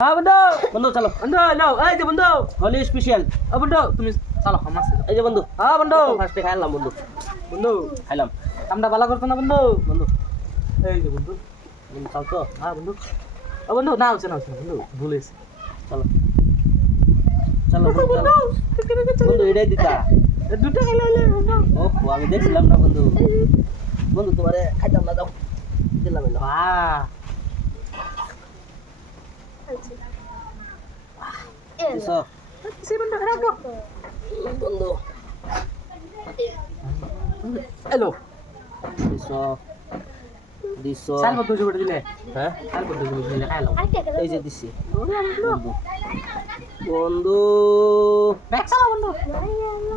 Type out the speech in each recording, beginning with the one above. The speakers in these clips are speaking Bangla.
হ্যাঁ বন্ধু বন্ধু চলো বন্ধু নাও এই যে বন্ধু হোলি স্পেশাল বন্ধু তুমি চলো আমার সাথে এই যে বন্ধু হ্যাঁ বন্ধু ফার্স্টে খাইলাম বন্ধু বন্ধু খাইলাম কামটা ভালো করতো না বন্ধু বন্ধু এই যে বন্ধু বন্ধু চাও তো হ্যাঁ বন্ধু ও বন্ধু না হচ্ছে বন্ধু ভুলেছি চলো চলো বন্ধু চলো বন্ধু এটাই দিতা দুটো খাইলে বন্ধু ও আমি দেখছিলাম না বন্ধু বন্ধু তোমারে খাইতাম না যাও দিলাম না বাহ দিছো সে বন্ধু রাখো বন্ধু হ্যালো দিছো দিছো সাল বন্ধু জুড়ে দিলে হ্যাঁ সাল বন্ধু জুড়ে দিলে খাইলাম এই যে দিছি বন্ধু বন্ধু ব্যাগ চালা বন্ধু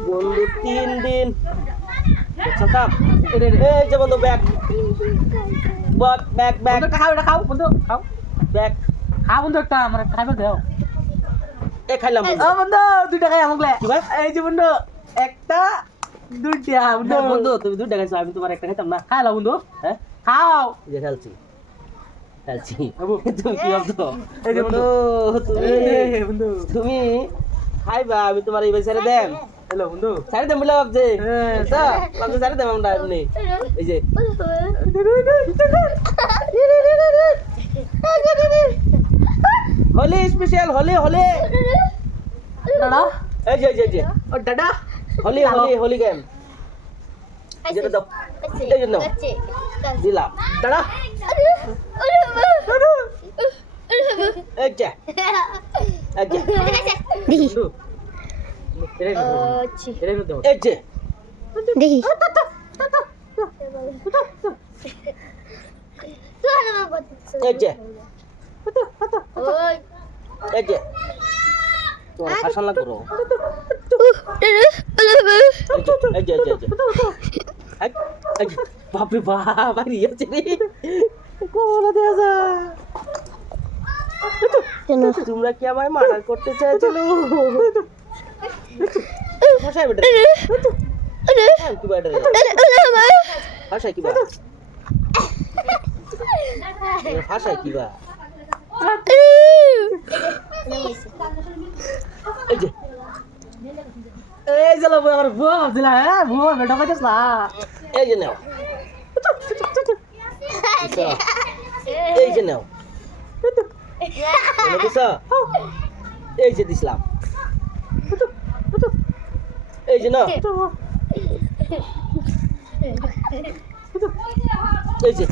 বন্ধু 3 দিন দেখছো কাপ এই যে বন্ধু ব্যাগ ব্যাগ ব্যাগ বন্ধু একটা খাও বন্ধু খাও ব্যাগ খাও বন্ধু একটা আমার খাইবে দাও এ খাইলাম বন্ধু ও বন্ধু দুইটা খাই আমাকে কি ভাই এই যে বন্ধু একটা দুইটা বন্ধু বন্ধু তুমি দুইটা খাইছো আমি তোমার একটা খাইতাম না খাইলা বন্ধু হ্যাঁ খাও যে খেলছি বাবু তুমি কি ভাবছো এই যে বন্ধু তুমি এই বন্ধু তুমি খাইবা আমি তোমার এই বেচারে দেন হ্যালো বন্ধু সারি দেন বলে ভাবছে হ্যাঁ। ভাবছে সারি দেন আমরা এমনি এই যে হোলি স্পেশাল হোলি হোলি দাদা এই যে এই যে ও দাদা হোলি হোলি হোলি গেম যেটা দাও এই জন্য দিলাম দাদা এই যে এই যে বন্ধু এটাই এটাই মধ্যে এই যে দেখি এই যে এই যে তোমার শাসন না করো এই যে এই যে এই যে এই যে বাপরে বাপ আর ইয়ে আছে রে কোলা দেয়া যা তোমরা কি আমায় মার্ডার করতে চাইছিল ভাষায় বেটা কি বেটা ভাষায় কি বা ভাষায় কি বা এই যে এই যে লোক আমার বুয়া ভাবছিলা হ্যাঁ বুয়া বেটা কইতেছ না এই যে নাও এই যে নাও এনে দিছ এই যে দিছিলাম এই যে নাও এই যে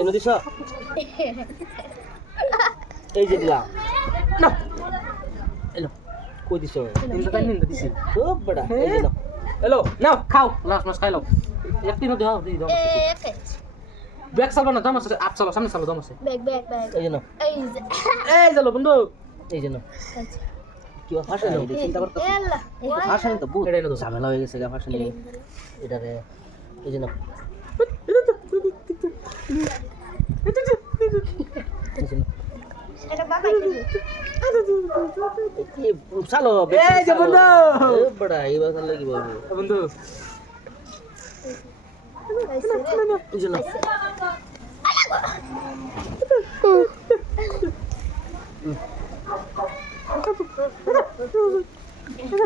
এনে দিছ এই যে দিলাম না এলো কই দিছ তুমি তো কাইনিন দিছি খুব বড় এই যে নাও হ্যালো নাও খাও লাস্ট মাস খাইলো একটি মধ্যে দাও দিই দাও ব্যাগ চালবা না দাম আছে আপ চালো সামনে চালো দাম আছে এই যে নাও এই চলো বন্ধু এই যে নাও কি ভাষা নেই চিন্তা করতে ভাষা নেই তো বহুত এটাই না তো ঝামেলা হয়ে গেছে গা ভাষা নেই এটা রে এই যে নাও এই যে নাও চালো এই যে বন্ধু বড়া এবার চাল লাগি বাবু বন্ধু এই যে নাও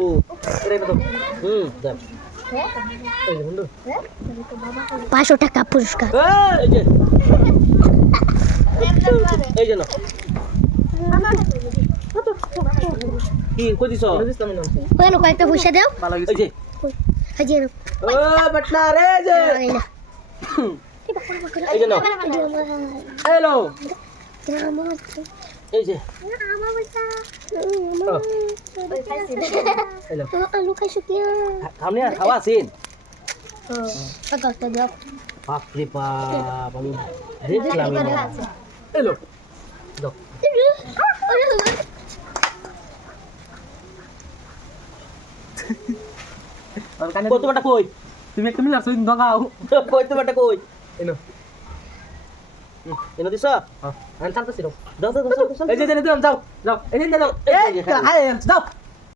ও এটাই না তো দেখ এই যে বন্ধু 500 টাকা পুরস্কার এই যে এই যে নাও কি কই দিছ দিছিলাম না ওখানে কয়েকটা পয়সা দাও ভালো এই গেছে যে হাজি ও বটনা রে যে এই যে নাও হ্যালো এই যে হ্যালো আলু খাইছো কি সামনে আর খাওয়া আছেন কত দাও বাপরে বাপ আমি দেখলাম না হ্যালো দাও আর কানে কত বাটা কই তুমি একটা মিলাছ দগাও কই তো বাটা কই এনো এনে দিছ হ্যাঁ আমি চালতেছি দাও দাও দাও এই যে যাও যাও এই যে যাও এই যাও